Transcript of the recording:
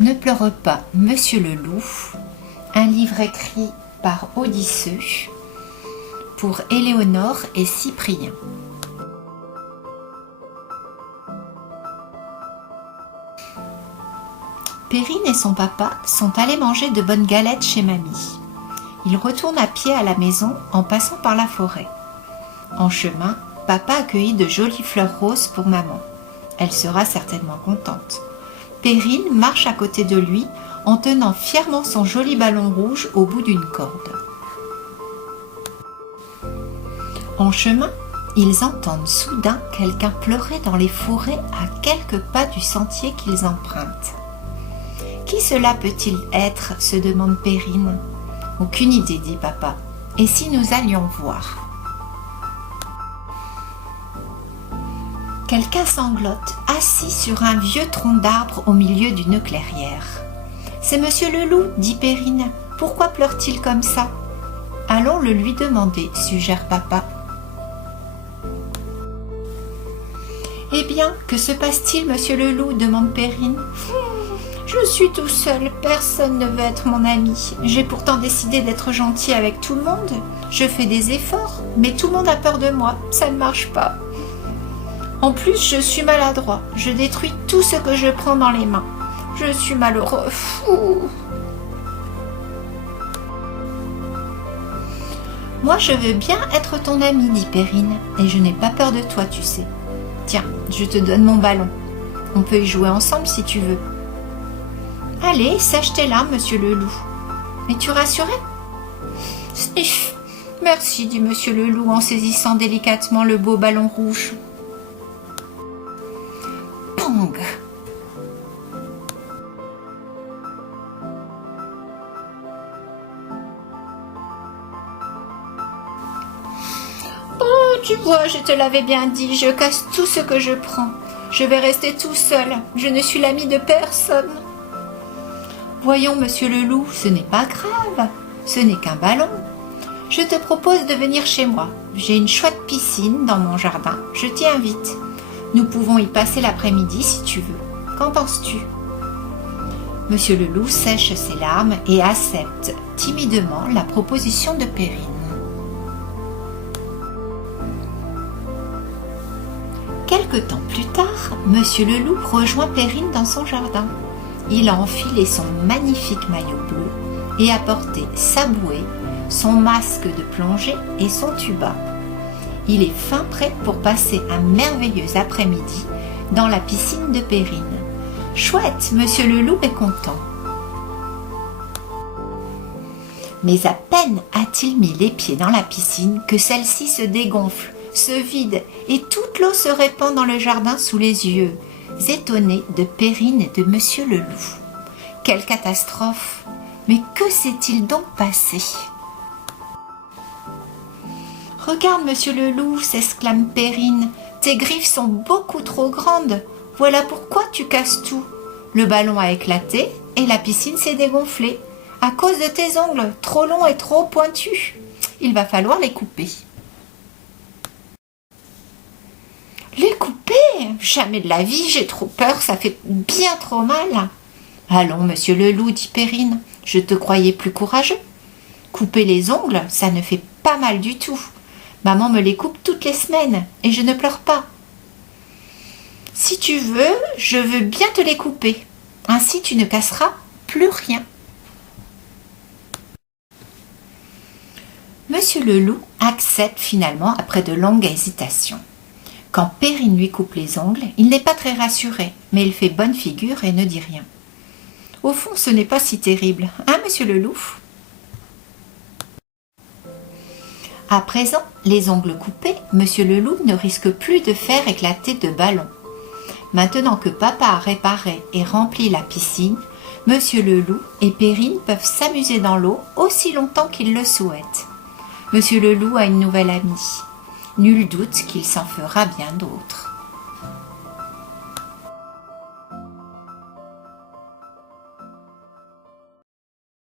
Ne pleure pas, Monsieur le Loup, un livre écrit par Odysseux pour Éléonore et Cyprien. Perrine et son papa sont allés manger de bonnes galettes chez mamie. Ils retournent à pied à la maison en passant par la forêt. En chemin, papa accueillit de jolies fleurs roses pour maman. Elle sera certainement contente. Perrine marche à côté de lui en tenant fièrement son joli ballon rouge au bout d'une corde. En chemin, ils entendent soudain quelqu'un pleurer dans les forêts à quelques pas du sentier qu'ils empruntent. Qui cela peut-il être, se demande Perrine. Aucune idée, dit papa. Et si nous allions voir? Quelqu'un sanglote, assis sur un vieux tronc d'arbre au milieu d'une clairière. C'est Monsieur le Loup, dit Perrine. Pourquoi pleure-t-il comme ça? Allons le lui demander, suggère papa. Eh bien, que se passe-t-il, Monsieur le Loup, demande Perrine. Je suis tout seul, personne ne veut être mon ami. J'ai pourtant décidé d'être gentil avec tout le monde. Je fais des efforts, mais tout le monde a peur de moi, ça ne marche pas. En plus, je suis maladroit, je détruis tout ce que je prends dans les mains. Je suis malheureux, fou. Moi, je veux bien être ton ami, dit Perrine, et je n'ai pas peur de toi, tu sais. Tiens, je te donne mon ballon. On peut y jouer ensemble si tu veux. Allez, sachetez-la, Monsieur le Loup. Es-tu rassuré? Sniff. Merci, dit Monsieur le Loup en saisissant délicatement le beau ballon rouge. Pong! Oh, tu vois, je te l'avais bien dit, je casse tout ce que je prends. Je vais rester tout seul, je ne suis l'ami de personne. Voyons, Monsieur le Loup, ce n'est pas grave, ce n'est qu'un ballon. Je te propose de venir chez moi. J'ai une chouette piscine dans mon jardin, je t'y invite. Nous pouvons y passer l'après-midi si tu veux. Qu'en penses-tu? Monsieur le Loup sèche ses larmes et accepte timidement la proposition de Perrine. Quelque temps plus tard, Monsieur le Loup rejoint Perrine dans son jardin. Il a enfilé son magnifique maillot bleu et a porté sa bouée, son masque de plongée et son tuba. Il est fin prêt pour passer un merveilleux après-midi dans la piscine de Perrine. Chouette, Monsieur le Loup est content. Mais à peine a-t-il mis les pieds dans la piscine que celle-ci se dégonfle, se vide et toute l'eau se répand dans le jardin sous les yeux étonnés de Perrine et de Monsieur le Loup. Quelle catastrophe! Mais que s'est-il donc passé? Regarde, Monsieur le Loup, s'exclame Perrine, tes griffes sont beaucoup trop grandes. Voilà pourquoi tu casses tout. Le ballon a éclaté et la piscine s'est dégonflée à cause de tes ongles, trop longs et trop pointus. Il va falloir les couper. Les couper? Jamais de la vie, j'ai trop peur, ça fait bien trop mal. Allons, Monsieur le Loup, dit Perrine, je te croyais plus courageux. Couper les ongles, ça ne fait pas mal du tout. Maman me les coupe toutes les semaines et je ne pleure pas. Si tu veux, je veux bien te les couper. Ainsi, tu ne casseras plus rien. Monsieur le Loup accepte finalement après de longues hésitations. Quand Perrine lui coupe les ongles, il n'est pas très rassuré, mais il fait bonne figure et ne dit rien. Au fond, ce n'est pas si terrible, hein, Monsieur le Loup? À présent, les ongles coupés, Monsieur le Loup ne risque plus de faire éclater de ballon. Maintenant que papa a réparé et rempli la piscine, Monsieur le Loup et Perrine peuvent s'amuser dans l'eau aussi longtemps qu'ils le souhaitent. Monsieur le Loup a une nouvelle amie. Nul doute qu'il s'en fera bien d'autres.